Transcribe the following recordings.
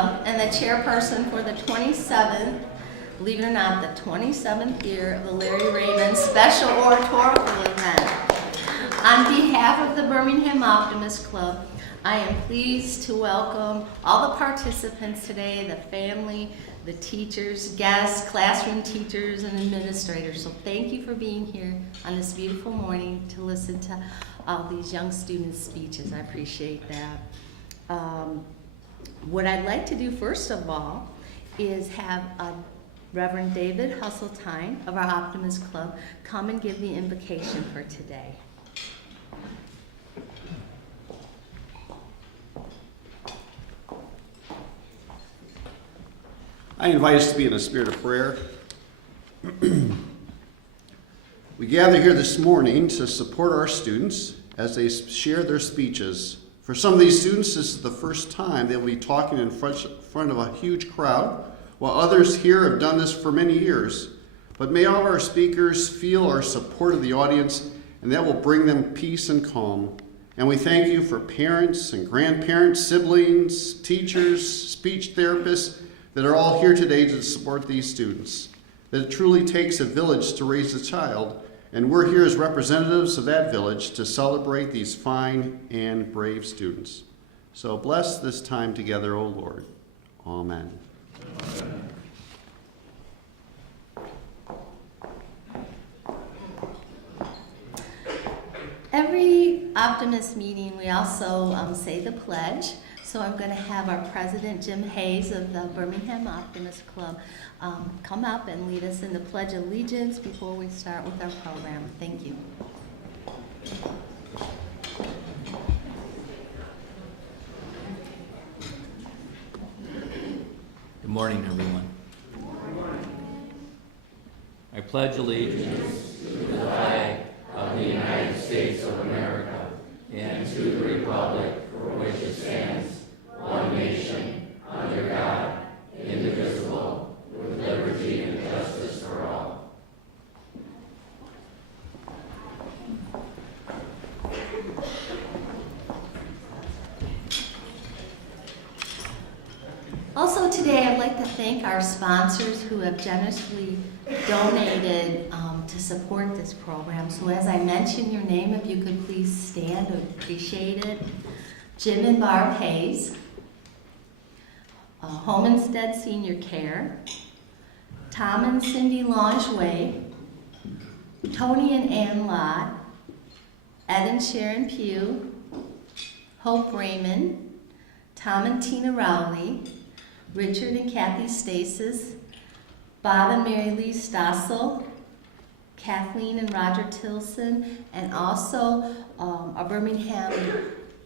Club and the chairperson for the 27th, believe it or not, the 27th year of the Larry Raymond Special Oratorical event. On behalf of the Birmingham Optimist Club, I am pleased to welcome all the participants today, the family, the teachers, guests, classroom teachers, and administrators. So thank you for being here on this beautiful morning to listen to all these young students' speeches. I appreciate that. What I'd like to do first of all is have Reverend David Huseltine of our Optimist Club come and give the invocation for today. I invite us to be in a spirit of prayer. We gather here this morning to support our students as they share their speeches. For some of these students, this is the first time they will be talking in front of a huge crowd, while others here have done this for many years. But may all of our speakers feel our support of the audience, and that will bring them peace and calm. And we thank you for parents and grandparents, siblings, teachers, speech therapists, that are all here today to support these students. That it truly takes a village to raise a child, and we're here as representatives of that village to celebrate these fine and brave students. So bless this time together, O Lord. Amen. Amen. Every Optimist meeting, we also say the pledge. So I'm going to have our president, Jim Hayes of the Birmingham Optimist Club, come up and lead us in the Pledge of Allegiance before we start with our program. Thank you. Good morning, everyone. I pledge allegiance to the flag of the United States of America and to the republic for which it stands, one nation, under God, indivisible, with liberty and justice for all. Also today, I'd like to thank our sponsors who have generously donated to support this program. So as I mention your name, if you could please stand, I would appreciate it. Jim and Barb Hayes, Homestead Senior Care, Tom and Cindy Langeway, Tony and Ann Lott, Ed and Sharon Pugh, Hope Raymond, Tom and Tina Rowley, Richard and Kathy Stasis, Bob and Mary Lee Stossel, Kathleen and Roger Tilson, and also a Birmingham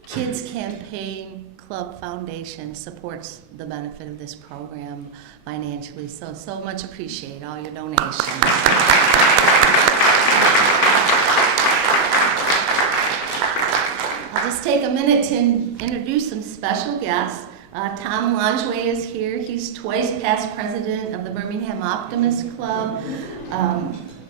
Kids Campaign Club Foundation supports the benefit of this program financially. So much appreciate all your donations. I'll just take a minute to introduce some special guests. Tom Langeway is here. He's twice past president of the Birmingham Optimist Club,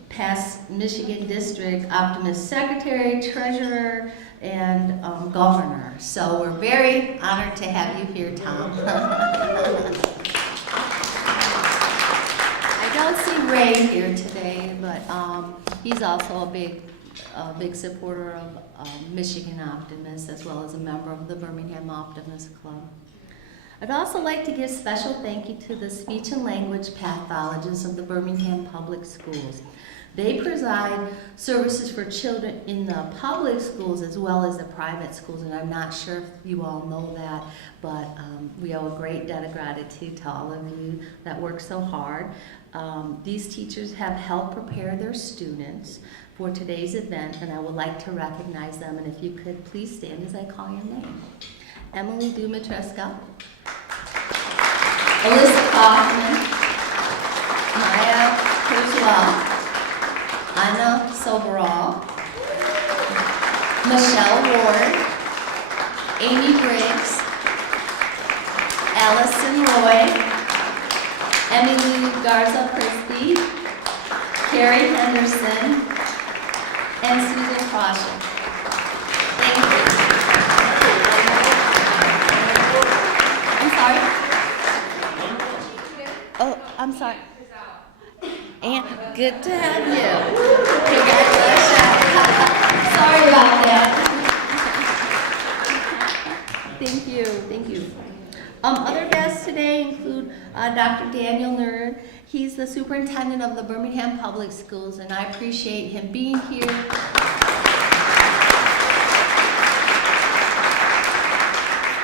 past Michigan District Optimist Secretary, Treasurer, and Governor. So we're very honored to have you here, Tom. I don't see Ray here today, but he's also a big supporter of Michigan Optimists, as well as a member of the Birmingham Optimist Club. I'd also like to give special thank you to the speech and language pathologists of the Birmingham Public Schools. They provide services for children in the public schools as well as the private schools, and I'm not sure if you all know that, but we owe a great debt of gratitude to all of you that work so hard. These teachers have helped prepare their students for today's event, and I would like to recognize them, and if you could please stand as I call your name. Emily Dumitreska, Alyssa Kaufman, Maya Kurzweil, Anna Soberal, Michelle Ward, Amy Briggs, Allison Roy, Emily Garza Prisby, Carrie Henderson, and Susan Caution. Thank you. I'm sorry? Oh, I'm sorry. And good to have you. Congratulations. Sorry about that. Thank you, thank you. Other guests today include Dr. Daniel Nerd. He's the superintendent of the Birmingham Public Schools, and I appreciate him being here.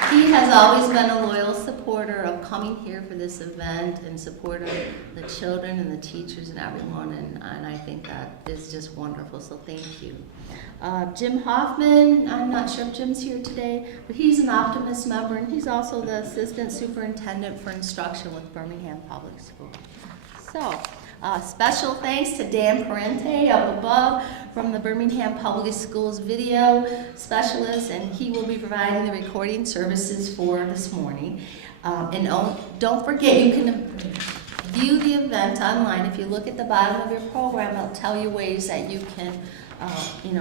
He has always been a loyal supporter of coming here for this event and support of the children and the teachers and everyone, and I think that is just wonderful, so thank you. Jim Hoffman, I'm not sure if Jim's here today, but he's an Optimist member, and he's also the assistant superintendent for instruction with Birmingham Public Schools. So, special thanks to Dan Parente up above from the Birmingham Public Schools video specialist, and he will be providing the recording services for this morning. And don't forget, you can view the event online. If you look at the bottom of your program, it'll tell you ways that you can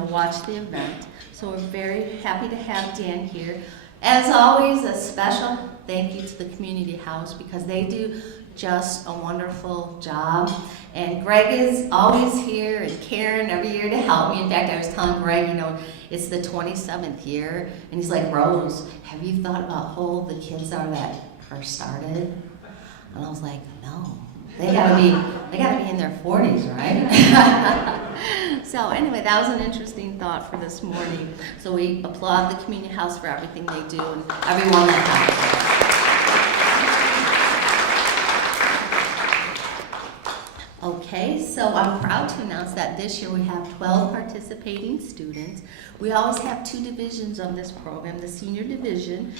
watch the event. So we're very happy to have Dan here. As always, a special thank you to the Community House because they do just a wonderful job. And Greg is always here, and Karen every year to help me. In fact, I was telling Greg, it's the 27th year, and he's like, Rose, have you thought about how old the kids are that first started? And I was like, no. They gotta be in their 40s, right? So anyway, that was an interesting thought for this morning. So we applaud the Community House for everything they do and everyone that helps. Okay, so I'm proud to announce that this year we have 12 participating students. We always have 2 divisions of this program, the senior division,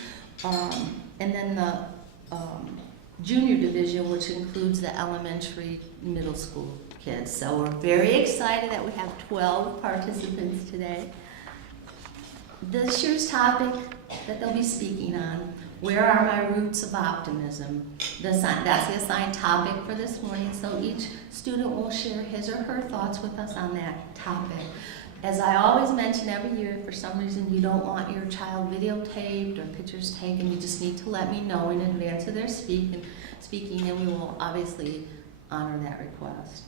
and then the junior division, which includes the elementary, middle school kids. So we're very excited that we have 12 participants today. This year's topic that they'll be speaking on, where are my roots of optimism? That's the assigned topic for this morning, so each student will share his or her thoughts with us on that topic. As I always mention every year, if for some reason you don't want your child videotaped or pictures taken, you just need to let me know in advance of their speaking, and we will obviously honor that request.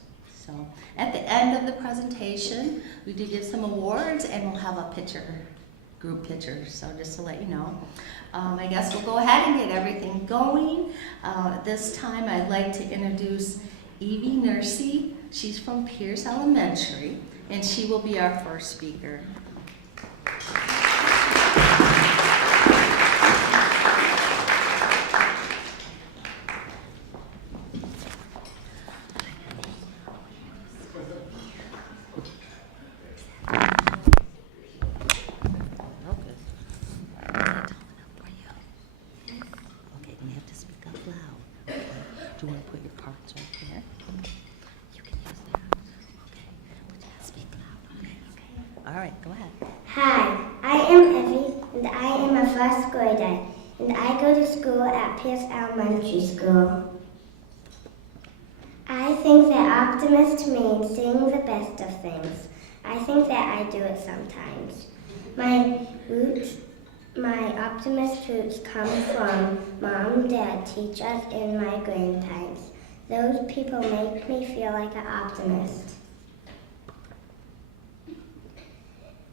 So at the end of the presentation, we do give some awards, and we'll have a group picture, so just to let you know. I guess we'll go ahead and get everything going. This time I'd like to introduce Evie Nursey. She's from Pierce Elementary, and she will be our first speaker. Okay, you have to speak up loud. Okay. Do you want to put your cards right there? You can use that. Okay, but you have to speak loud. Okay. All right, go ahead. Hi, I am Evie, and I am a first grader, and I go to school at Pierce Elementary School. I think that optimist means seeing the best of things. I think that I do it sometimes. My optimist roots come from Mom, Dad, teachers, and my grandparents. Those people make me feel like an optimist.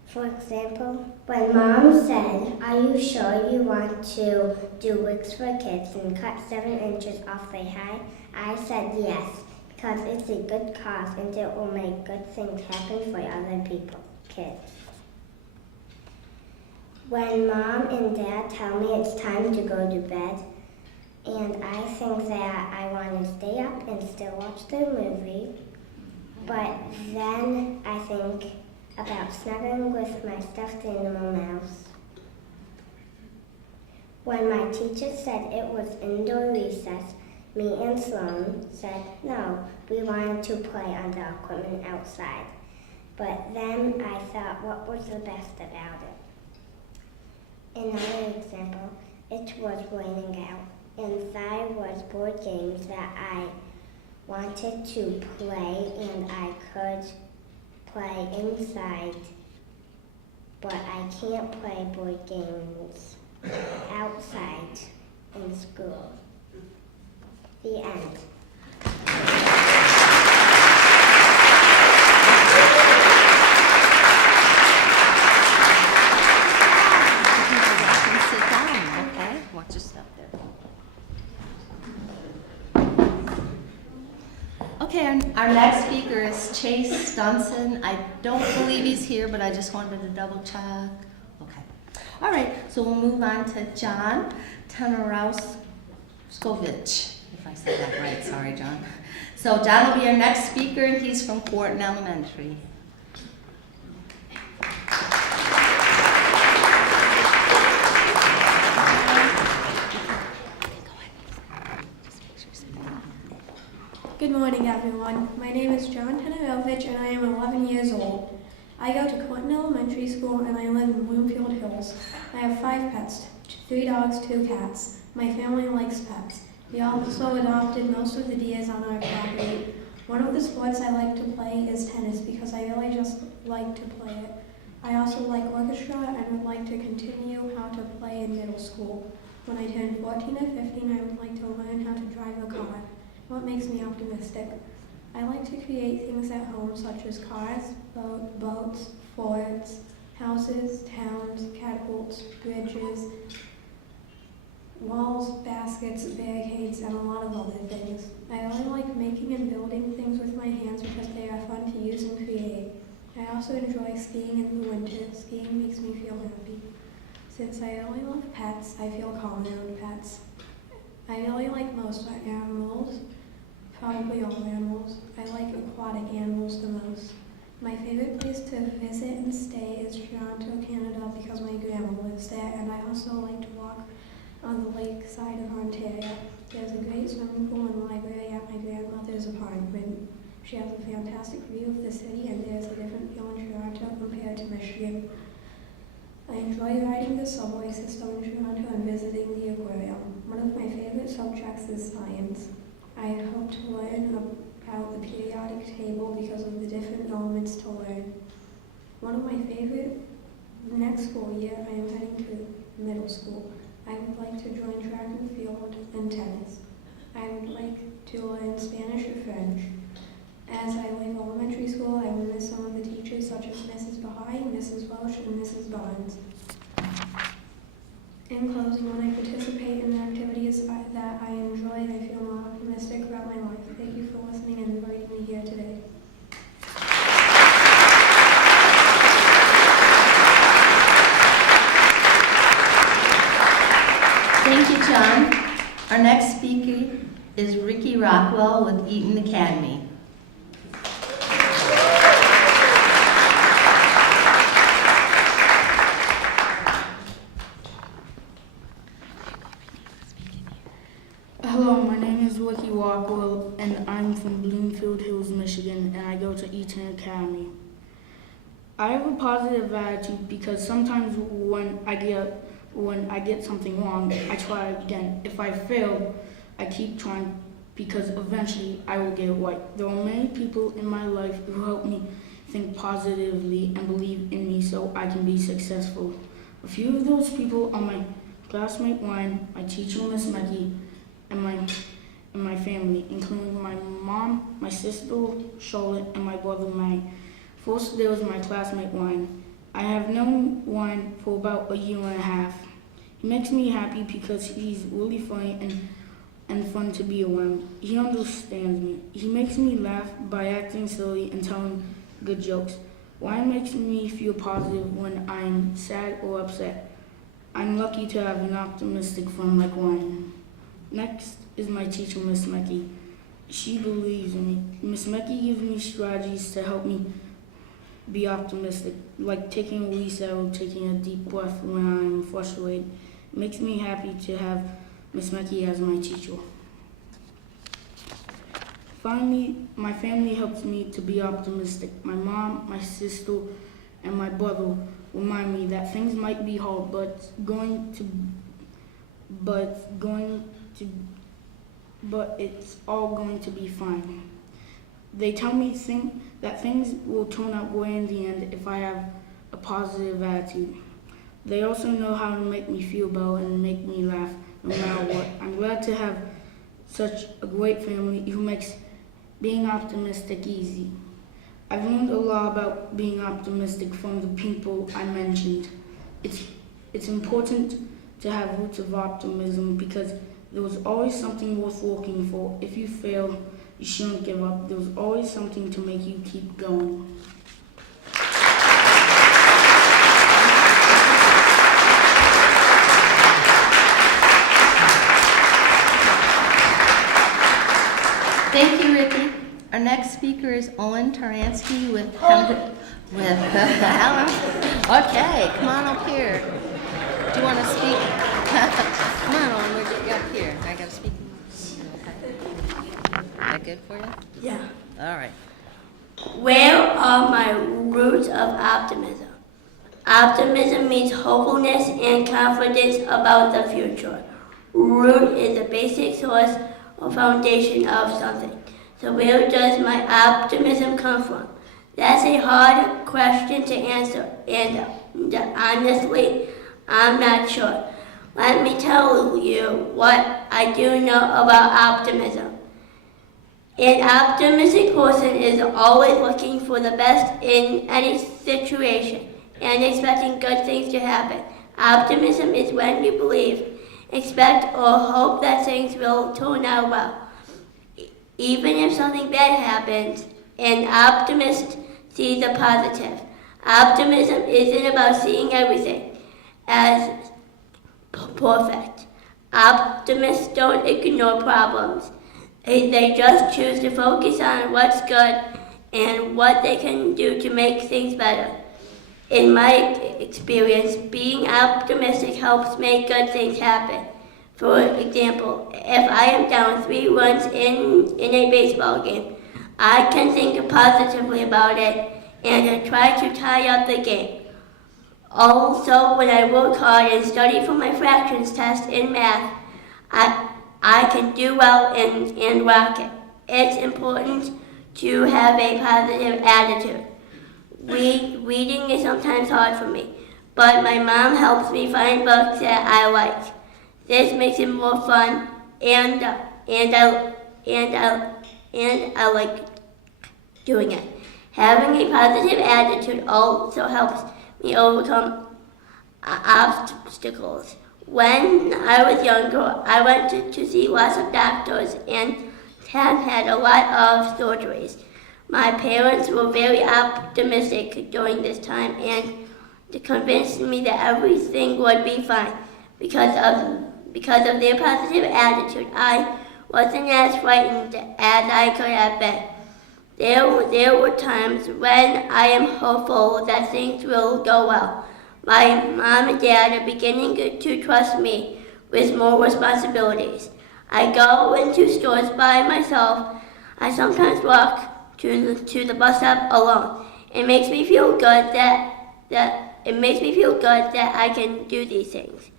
For example, when Mom said, "Are you sure you want to do wigs for kids and cut 7 inches off their hair?" I said yes, because it's a good cause and it will make good things happen for other kids. When Mom and Dad tell me it's time to go to bed, and I think that I want to stay up and still watch the movie, but then I think about snuggling with my stuffed animal mouse. When my teacher said it was indoor recess, me and Sloan said no, we wanted to play on the equipment outside. But then I thought, what was the best about it? Another example, it was raining out, and there was board games that I wanted to play, and I could play inside, but I can't play board games outside in school. The end. Okay, our next speaker is Chase Stunson. I don't believe he's here, but I just wanted to double check. Okay. All right, so we'll move on to John Tenorowskovich, if I said that right. Sorry, John. So John will be our next speaker, and he's from Quarton Elementary. Good morning, everyone. My name is John Tenovich, and I am 11 years old. I go to Clinton Elementary School, and I live in Bloomfield Hills. I have 5 pets, 3 dogs, 2 cats. My family likes pets. We also adopted most of the deers on our property. One of the sports I like to play is tennis because I really just like to play it. I also like orchestra and would like to continue how to play in middle school. When I turn 14 or 15, I would like to learn how to drive a car. What makes me optimistic? I like to create things at home such as cars, boats, forts, houses, towns, catapults, bridges, walls, baskets, barricades, and a lot of other things. I really like making and building things with my hands because they are fun to use and create. I also enjoy skiing in the winter. Skiing makes me feel happy. Since I really love pets, I feel calm around pets. I really like most animals. Probably all animals. I like aquatic animals the most. My favorite place to visit and stay is Toronto, Canada, because my grandma lives there, and I also like to walk on the lake side of Ontario. There's a great swimming pool and library at my grandmother's apartment. She has a fantastic view of the city, and there's a different feel in Toronto compared to Michigan. I enjoy riding the subway system in Toronto and visiting the aquarium. One of my favorite subjects is science. I hope to learn about the periodic table because of the different elements to learn. One of my favorite, next school year, I am heading to middle school. I would like to join track and field and tennis. I would like to learn Spanish or French. As I leave elementary school, I will miss some of the teachers such as Mrs. Bahai, Mrs. Welsh, and Mrs. Barnes. In closing, when I participate in activities that I enjoy, I feel more optimistic about my life. Thank you for listening and inviting me here today. Thank you, John. Our next speaker is Ricky Rockwell with Eaton Academy. Hello, my name is Ricky Rockwell, and I'm from Bloomfield Hills, Michigan, and I go to Eaton Academy. I have a positive attitude because sometimes when I get something wrong, I try again. If I fail, I keep trying because eventually I will get it right. There are many people in my life who help me think positively and believe in me so I can be successful. A few of those people are my classmate Ryan, my teacher Miss Maggie, and my family, including my mom, my sister Charlotte, and my brother May. First, there was my classmate Ryan. I have known Ryan for about a year and a half. He makes me happy because he's really funny and fun to be around. He understands me. He makes me laugh by acting silly and telling good jokes. Ryan makes me feel positive when I'm sad or upset. I'm lucky to have an optimistic friend like Ryan. Next is my teacher, Miss Mecky. She believes in me. Miss Mecky gives me strategies to help me be optimistic, like taking a reset or taking a deep breath when I'm frustrated. It makes me happy to have Miss Mecky as my teacher. Finally, my family helps me to be optimistic. My mom, my sister, and my brother remind me that things might be hard, but it's all going to be fine. They tell me that things will turn out well in the end if I have a positive attitude. They also know how to make me feel better and make me laugh no matter what. I'm glad to have such a great family who makes being optimistic easy. I've learned a lot about being optimistic from the people I mentioned. It's important to have roots of optimism because there was always something worth working for. If you fail, you shouldn't give up. There's always something to make you keep going. Thank you, Ricky. Our next speaker is Owen Taransky with Helen. Okay, come on up here. Do you want to speak? Come on, Owen, we'll get you up here. I got to speak. Okay. Is that good for you? Yeah. All right. Where are my roots of optimism? Optimism means hopefulness and confidence about the future. Root is the basic source or foundation of something. So where does my optimism come from? That's a hard question to answer, and honestly, I'm not sure. Let me tell you what I do know about optimism. An optimistic person is always looking for the best in any situation and expecting good things to happen. Optimism is when you believe, expect, or hope that things will turn out well. Even if something bad happens, an optimist sees the positive. Optimism isn't about seeing everything as perfect. Optimists don't ignore problems. They just choose to focus on what's good and what they can do to make things better. In my experience, being optimistic helps make good things happen. For example, if I am down 3 runs in a baseball game, I can think positively about it and try to tie up the game. Also, when I work hard and study for my fractions test in math, I can do well and rock it. It's important to have a positive attitude. Reading is sometimes hard for me, but my mom helps me find books that I like. This makes it more fun, and I like doing it. Having a positive attitude also helps me overcome obstacles. When I was younger, I went to see lots of doctors and had a lot of surgeries. My parents were very optimistic during this time and convinced me that everything would be fine. Because of their positive attitude, I wasn't as frightened as I could have been. There were times when I am hopeful that things will go well. My mom and dad are beginning to trust me with more responsibilities. I go into stores by myself. I sometimes walk to the bus stop alone. It makes me feel good that I can do these things.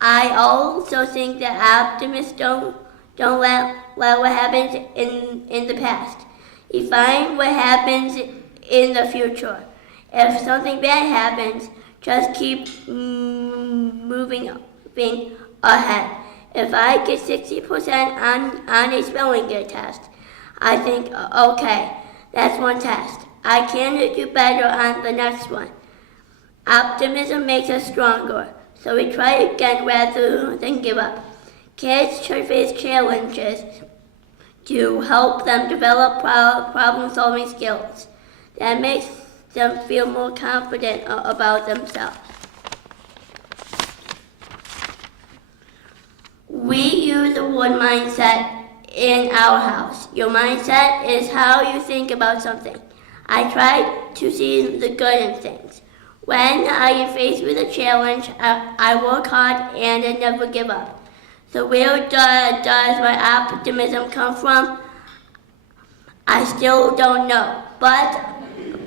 I also think that optimists don't let what happens in the past define what happens in the future. If something bad happens, just keep moving ahead. If I get 60% on a spelling test, I think, okay, that's one test. I can do better on the next one. Optimism makes us stronger, so we try again rather than give up. Kids should face challenges to help them develop problem-solving skills. That makes them feel more confident about themselves. We use the word mindset in our house. Your mindset is how you think about something. I try to see the good in things. When I am faced with a challenge, I work hard and I never give up. So where does my optimism come from? I still don't know, but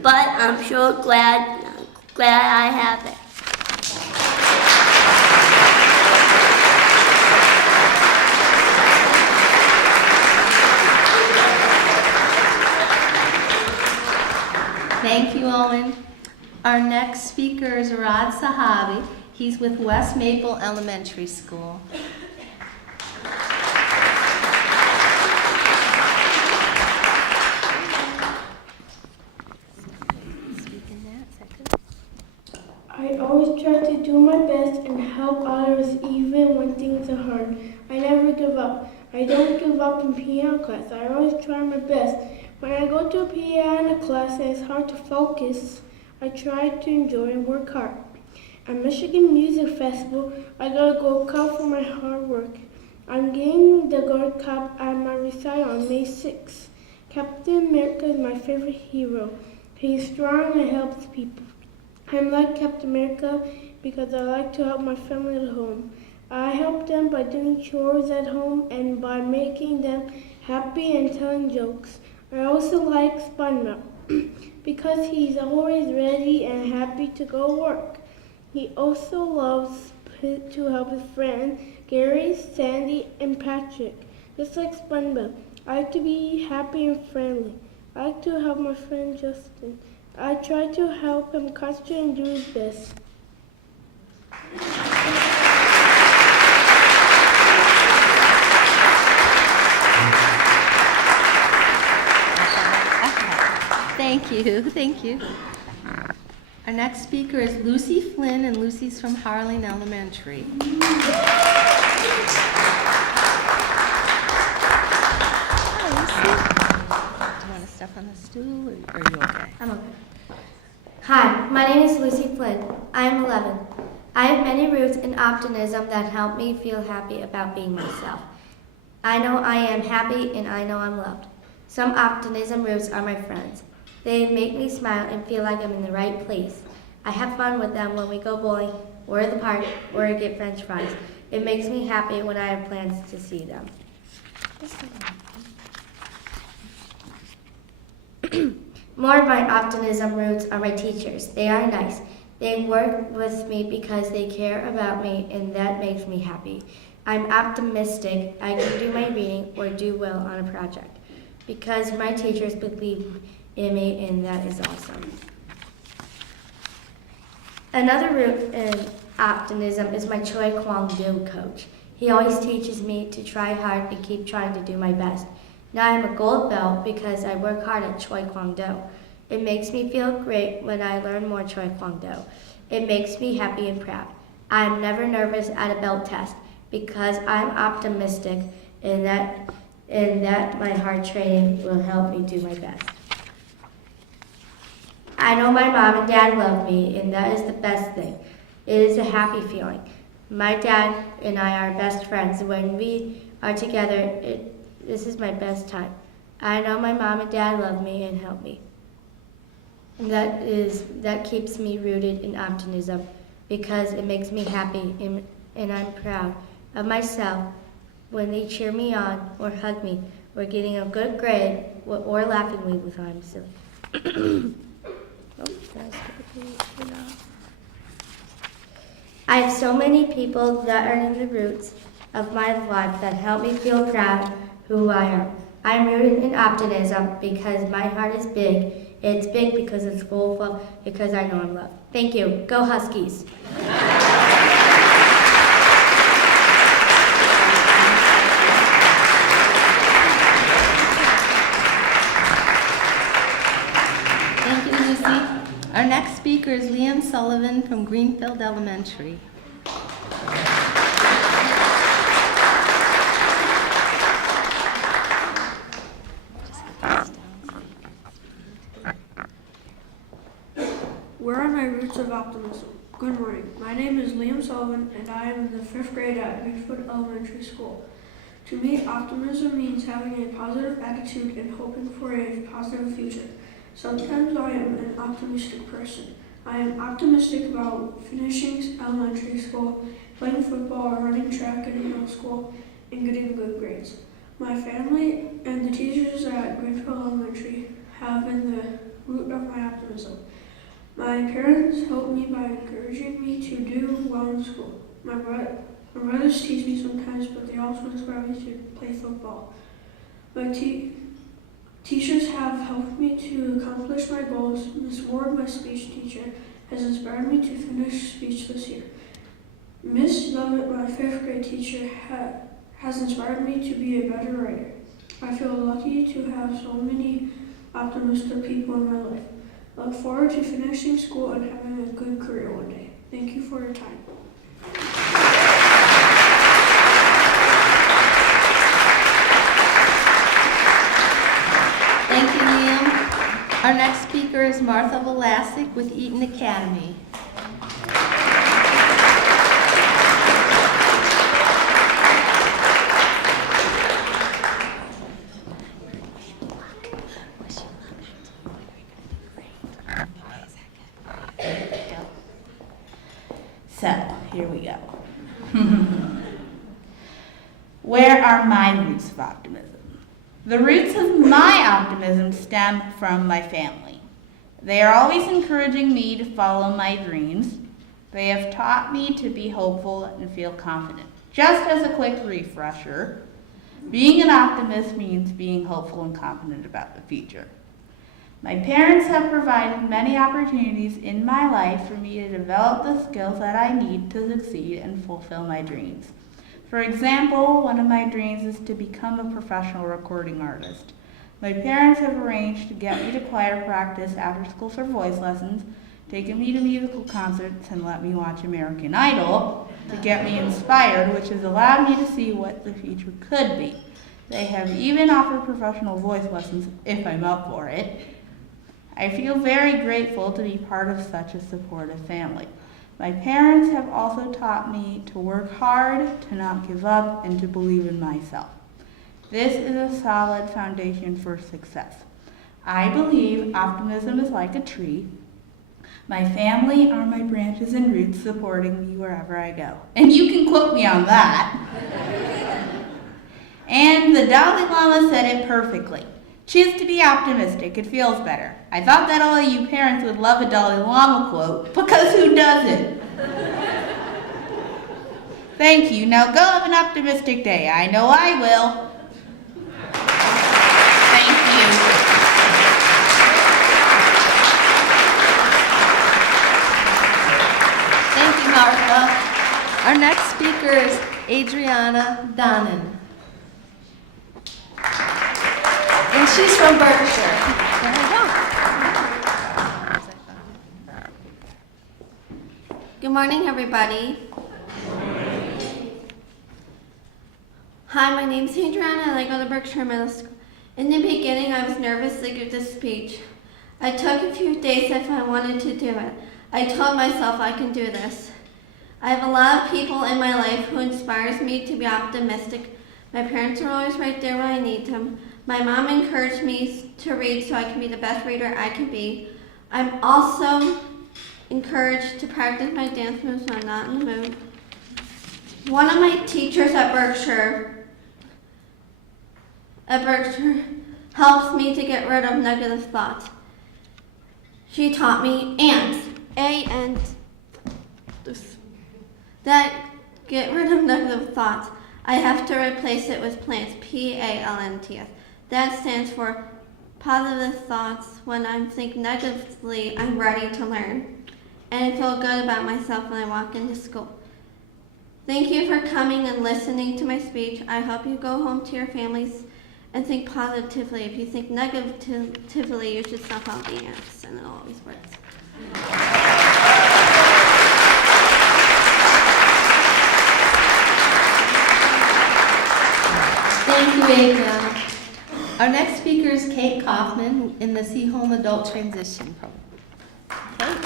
I'm sure glad I have it. Thank you, Owen. Our next speaker is Rod Sahabi. He's with West Maple Elementary School. I always try to do my best and help others even when things are hard. I never give up. I don't never give up in piano class. I always try my best. When I go to a piano class and it's hard to focus, I try to enjoy and work hard. At Michigan Music Festival, I got a gold cup for my hard work. I'm getting the gold cup at my recital on May 6th. Captain America is my favorite hero. He's strong and helps people. I'm like Captain America because I like to help my family at home. I help them by doing chores at home and by making them happy and telling jokes. I also like SpongeBob because he's always ready and happy to go work. He also loves to help his friends Gary, Sandy, and Patrick. Just like SpongeBob, I like to be happy and friendly. I like to help my friend Justin. I try to help him concentrate and do his best. Thank you. Our next speaker is Lucy Flynn, and Lucy's from Harling Elementary. Hi, Lucy. Do you want to step on the stool, or are you okay? I'm okay. Hi, my name is Lucy Flynn. I am 11. I have many roots in optimism that help me feel happy about being myself. I know I am happy and I know I'm loved. Some optimism roots are my friends. They make me smile and feel like I'm in the right place. I have fun with them when we go bowling, or at the park, or get French fries. It makes me happy when I have plans to see them. More of my optimism roots are my teachers. They are nice. They work with me because they care about me, and that makes me happy. I'm optimistic I can do my reading or do well on a project because my teachers believe in me, and that is awesome. Another root in optimism is my Choi Kwang-do coach. He always teaches me to try hard and keep trying to do my best. Now I'm a gold belt because I work hard at Choi Kwang-do. It makes me feel great when I learn more Choi Kwang-do. It makes me happy and proud. I'm never nervous at a belt test because I'm optimistic in that my hard training will help me do my best. I know my mom and dad love me, and that is the best thing. It is a happy feeling. My dad and I are best friends. When we are together, this is my best time. I know my mom and dad love me and help me. And that keeps me rooted in optimism because it makes me happy and I'm proud of myself when they cheer me on or hug me or getting a good grade or laughing with I'm silly. I have so many people that are in the roots of my life that help me feel proud who I am. I'm rooted in optimism because my heart is big. It's big because it's full of love, because I know I'm loved. Thank you. Go Huskies. Thank you, Lucy. Our next speaker is Liam Sullivan from Greenfield Elementary. Where are my roots of optimism? Good morning. My name is Liam Sullivan, and I am in the 5th grade at Greenfield Elementary School. To me, optimism means having a positive attitude and hoping for a positive future. Sometimes I am an optimistic person. I am optimistic about finishing elementary school, playing football or running track in middle school, and getting good grades. My family and the teachers at Greenfield Elementary have been the root of my optimism. My parents help me by encouraging me to do well in school. My brothers teach me sometimes, but they also inspire me to play football. My teachers have helped me to accomplish my goals. Miss Ward, my speech teacher, has inspired me to finish speech this year. Miss Lovett, my 5th grade teacher, has inspired me to be a better writer. I feel lucky to have so many optimistic people in my life. I look forward to finishing school and having a good career one day. Thank you for your time. Our next speaker is Martha Velasic with Eaton Academy. So, here we go. Where are my roots of optimism? The roots of my optimism stem from my family. They are always encouraging me to follow my dreams. They have taught me to be hopeful and feel confident. Just as a quick refresher, being an optimist means being hopeful and confident about the future. My parents have provided many opportunities in my life for me to develop the skills that I need to succeed and fulfill my dreams. For example, one of my dreams is to become a professional recording artist. My parents have arranged to get me to choir practice after school for voice lessons, taken me to musical concerts, and let me watch American Idol to get me inspired, which has allowed me to see what the future could be. They have even offered professional voice lessons if I'm up for it. I feel very grateful to be part of such a supportive family. My parents have also taught me to work hard, to not give up, and to believe in myself. This is a solid foundation for success. I believe optimism is like a tree. My family are my branches and roots supporting me wherever I go. And you can quote me on that. And the Dalai Lama said it perfectly. Choose to be optimistic, it feels better. I thought that all of you parents would love a Dalai Lama quote, because who doesn't? Thank you. Now go have an optimistic day. I know I will. Thank you. Thank you, Martha. Our next speaker is Adriana Donnan. And she's from Berkshire. There we go. Good morning, everybody. Hi, my name's Adriana and I go to Berkshire Middle School. In the beginning, I was nervous to give this speech. I took a few days if I wanted to do it. I told myself I can do this. I have a lot of people in my life who inspires me to be optimistic. My parents are always right there when I need them. My mom encouraged me to read so I can be the best reader I can be. I'm also encouraged to practice my dance moves when I'm not in the mood. One of my teachers at Berkshire helps me to get rid of negative thoughts. She taught me ants, that get rid of negative thoughts. I have to replace it with plants, PALNTS. That stands for positive thoughts. When I think negatively, I'm ready to learn. And I feel good about myself when I walk into school. Thank you for coming and listening to my speech. I hope you go home to your families and think positively. If you think negatively, you should stop out the ants, and it always works. Thank you, Adriana. Our next speaker is Kate Kaufman in the See Home Adult Transition Program. Kate.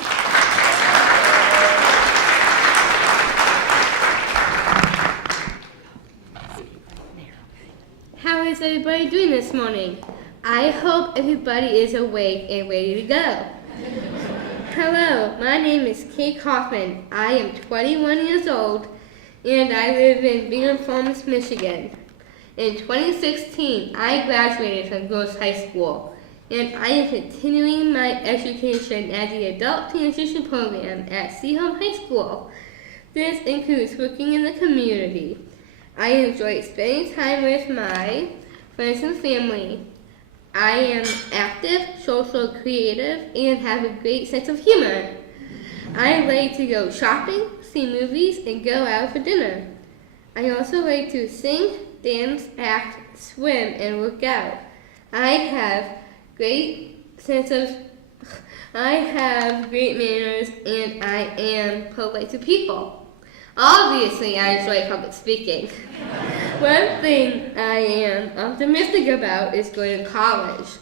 How is everybody doing this morning? I hope everybody is awake and ready to go. Hello, my name is Kate Kaufman. I am 21 years old and I live in Birmingham, Michigan. In 2016, I graduated from Girls High School and I am continuing my education at the Adult Transition Program at See Home High School. This includes working in the community. I enjoy spending time with my friends and family. I am active, social, creative, and have a great sense of humor. I like to go shopping, see movies, and go out for dinner. I also like to sing, dance, act, swim, and work out. I have great manners, and I am polite to people. Obviously, I enjoy public speaking. One thing I am optimistic about is going to college.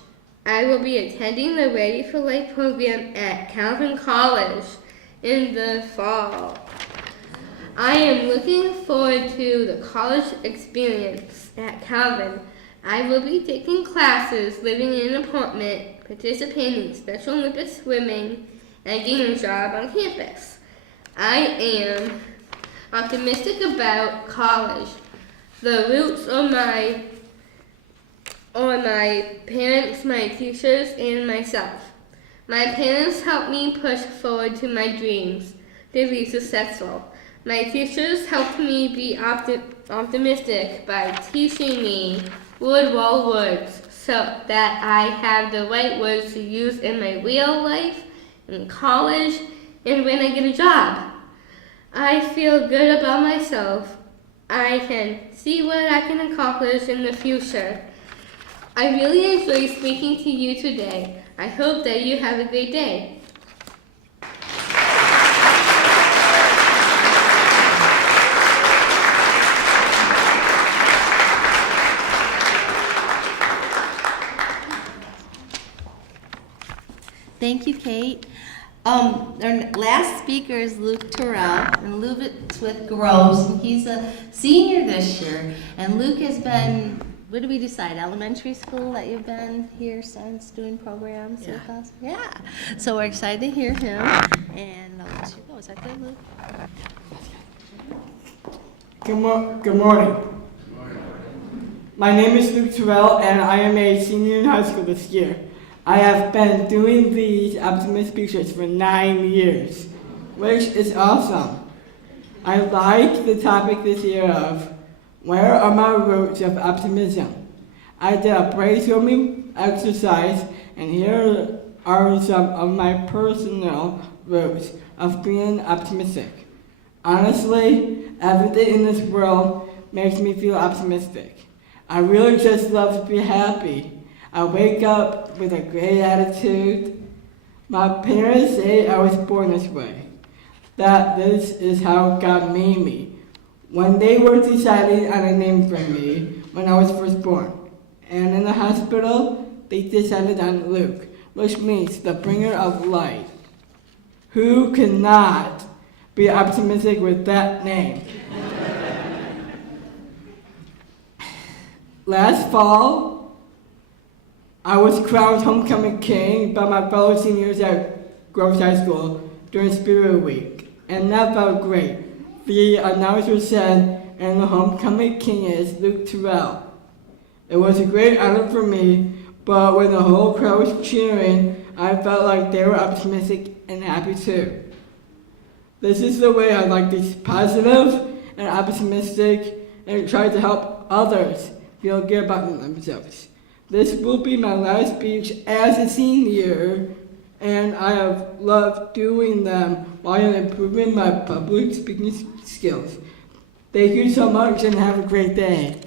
I will be attending the Ready for Life program at Calvin College in the fall. I am looking forward to the college experience at Calvin. I will be taking classes, living in an apartment, participating in Special Olympics swimming, and getting a job on campus. I am optimistic about college. The roots are my parents, my teachers, and myself. My parents helped me push forward to my dreams to be successful. My teachers helped me be optimistic by teaching me word-wall words so that I have the right words to use in my real life, in college, and when I get a job. I feel good about myself. I can see what I can accomplish in the future. I really enjoyed speaking to you today. I hope that you have a great day. Thank you, Kate. Our last speaker is Luke Terrell, and Luke is with Groves, and he's a senior this year. And Luke has been, what did we decide, elementary school that you've been here since doing programs with us? Yeah. So we're excited to hear him. And I'll let you go. Is that good, Luke? Good morning. My name is Luke Terrell, and I am a senior in high school this year. I have been doing these Optimist speeches for 9 years, which is awesome. I like the topic this year of where are my roots of optimism? I did a brainstorming exercise, and here are some of my personal roots of being optimistic. Honestly, everything in this world makes me feel optimistic. I really just love to be happy. I wake up with a great attitude. My parents say I was born this way, that this is how God made me, when they were deciding on a name for me when I was first born. And in the hospital, they decided on Luke, which means the bringer of light. Who cannot be optimistic with that name? Last fall, I was crowned homecoming king by my fellow seniors at Groves High School during Spirit Week, and that felt great. The announcer said, and the homecoming king is Luke Terrell. It was a great honor for me, but when the whole crowd was cheering, I felt like they were optimistic and happy too. This is the way I like to be positive and optimistic and try to help others feel good about themselves. This will be my last speech as a senior, and I have loved doing them while improving my public speaking skills. Thank you so much and have a great day.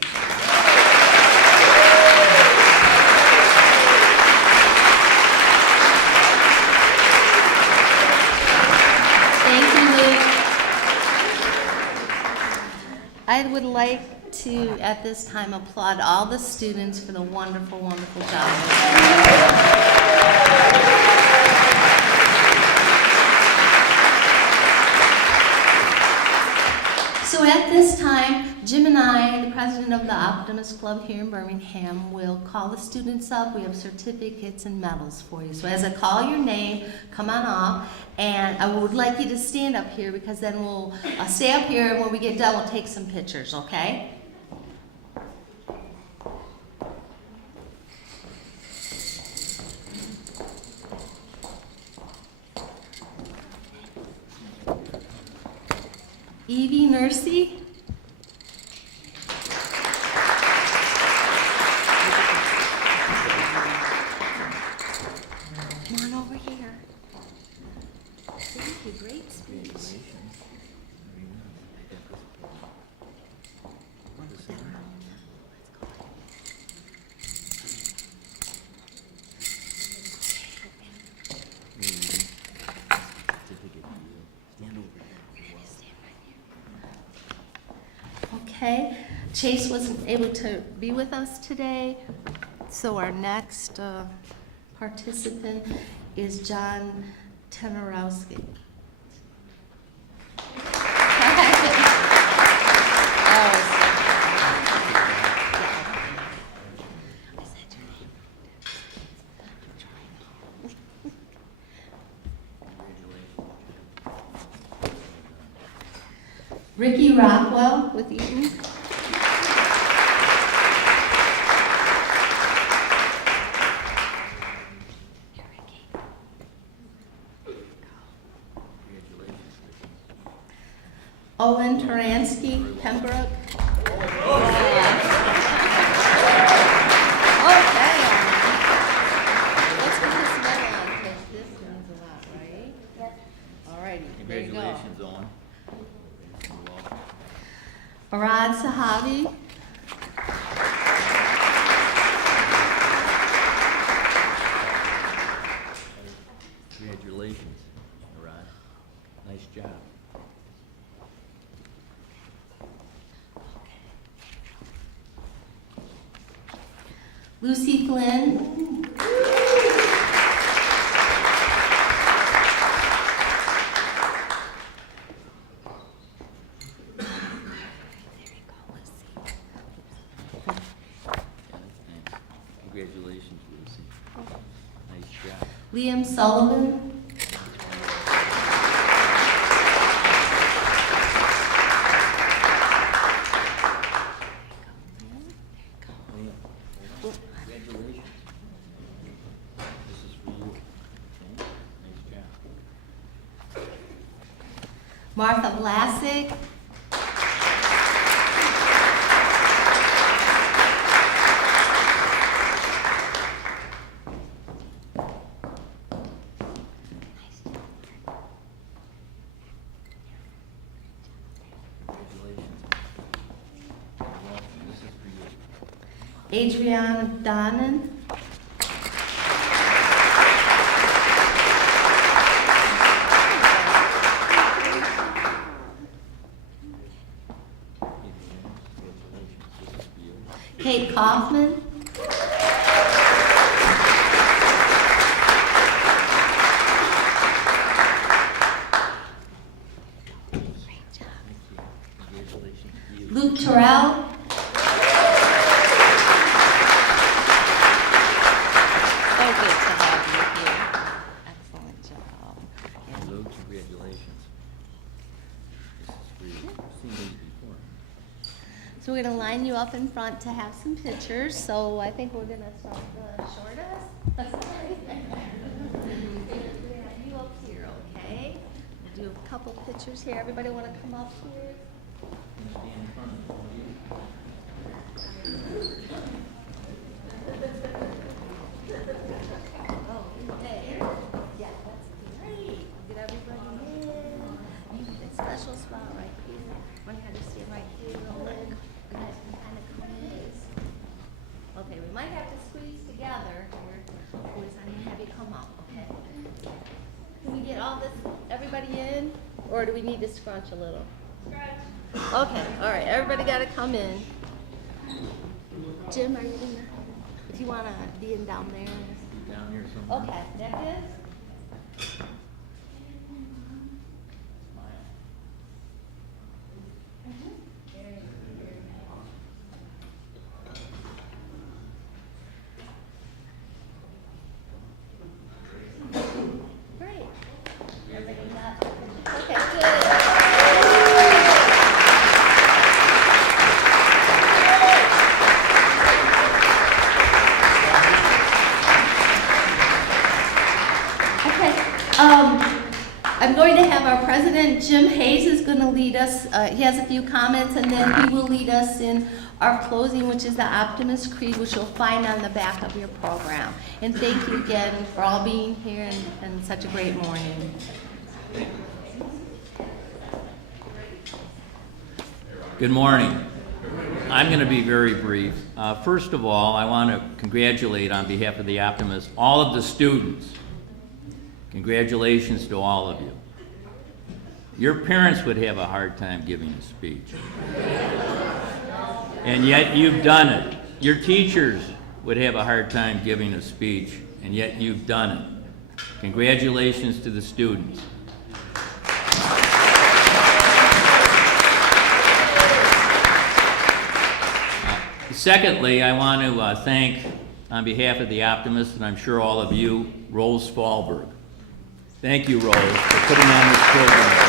Thank you, Luke. I would like to, at this time, applaud all the students for the wonderful, wonderful job. So at this time, Jim and I, the president of the Optimist Club here in Birmingham, will call the students up. We have certificates and medals for you. So as I call your name, come on up. And I would like you to stand up here because then we'll stay up here, and when we get done, we'll take some pictures, okay? Evie Nursey. Come on over here. Thank you, great speech. Okay, Chase wasn't able to be with us today, so our next participant is John Tenorowski. Ricky Rockwell with Eaton. Owen Taransky, Pembroke. Okay. Let's put this medal on because this means a lot, right? Yep. All righty, there you go. Congratulations, Owen. You're welcome. Farad Sahabi. Congratulations, Rod. Nice job. Lucy Flynn. Congratulations, Lucy. Nice job. Liam Sullivan. Congratulations. This is for you. Okay? Nice job. Martha Vlasic. Congratulations. You're welcome. This is for you. Adriana Donnan. Congratulations. This is for you. Kate Kaufman. Congratulations to you. Luke Terrell. So good to have you here. Excellent job. And Luke, congratulations. This is for you. I've seen these before. So we're gonna line you up in front to have some pictures. So I think we're gonna start the shortest. Sorry. You up here, okay? We'll do a couple pictures here. Everybody wanna come up here? Stand in front of you. Oh, there. Yeah, that's great. Get everybody in. You get a special spot right here. We're gonna stand right here. Owen. We're gonna kind of come in. Okay, we might have to squeeze together here. Boys, I'm gonna have you come up, okay? Can we get all this, everybody in? Or do we need to scrunch a little? Okay, all right, everybody gotta come in. Jim, are you gonna, if you wanna be in down there? Down here somewhere. Okay, that good? Smile. Great. Everybody got, okay, good. I'm going to have our president, Jim Hayes, is going to lead us. He has a few comments, and then he will lead us in our closing, which is the Optimist Creed, which you'll find on the back of your program. And thank you again for all being here and such a great morning. Good morning. I'm going to be very brief. First of all, I want to congratulate on behalf of the Optimists all of the students. Congratulations to all of you. Your parents would have a hard time giving a speech. And yet you've done it. Your teachers would have a hard time giving a speech, and yet you've done it. Congratulations to the students. Secondly, I want to thank, on behalf of the Optimists, and I'm sure all of you, Rose Falberg. Thank you, Rose, for putting on this program.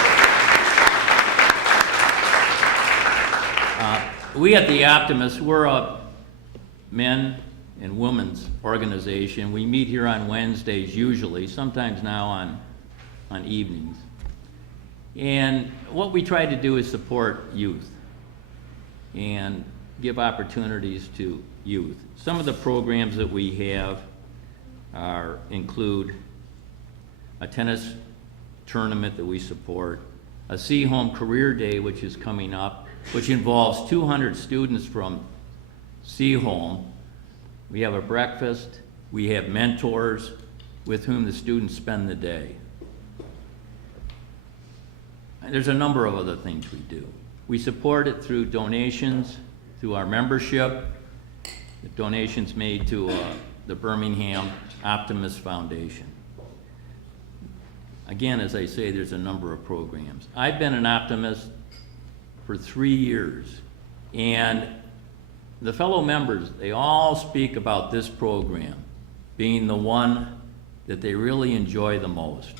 We at the Optimists, we're a men and women's organization. We meet here on Wednesdays usually, sometimes now on evenings. And what we try to do is support youth and give opportunities to youth. Some of the programs that we have include a tennis tournament that we support, a See Home Career Day, which is coming up, which involves 200 students from See Home. We have a breakfast, we have mentors with whom the students spend the day. And there's a number of other things we do. We support it through donations, through our membership, the donations made to the Birmingham Optimist Foundation. Again, as I say, there's a number of programs. I've been an Optimist for 3 years, and the fellow members, they all speak about this program being the one that they really enjoy the most.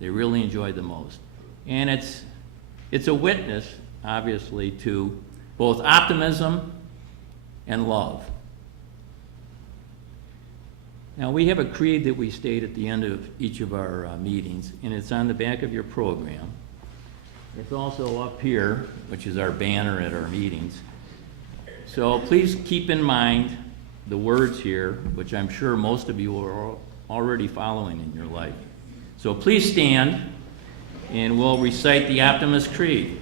They really enjoy the most. And it's a witness, obviously, to both optimism and love. Now, we have a creed that we state at the end of each of our meetings, and it's on the back of your program. It's also up here, which is our banner at our meetings. So please keep in mind the words here, which I'm sure most of you are already following in your life. So please stand, and we'll recite the Optimist Creed.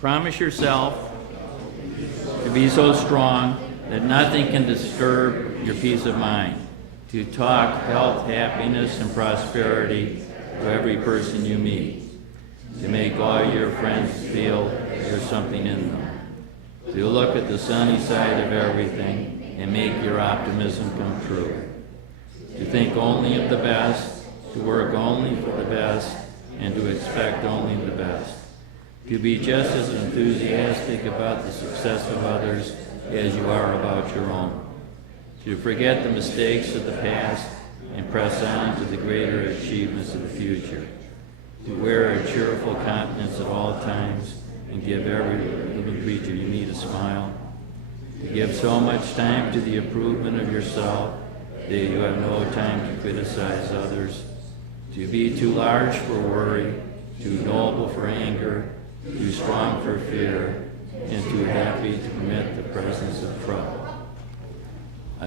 Promise yourself to be so strong that nothing can disturb your peace of mind, to talk health, happiness, and prosperity to every person you meet, to make all your friends feel there's something in them, to look at the sunny side of everything and make your optimism come true, to think only of the best, to work only for the best, and to expect only the best, to be just as enthusiastic about the success of others as you are about your own, to forget the mistakes of the past and press on to the greater achievements of the future, to wear a cheerful countenance at all times and give every living creature you meet a smile, to give so much time to the improvement of yourself that you have no time to criticize others, to be too large for worry, too noble for anger, too strong for fear, and too happy to permit the presence of trouble.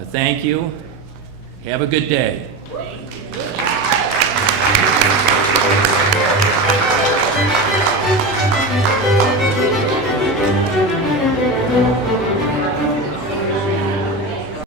Thank you. Have a good day.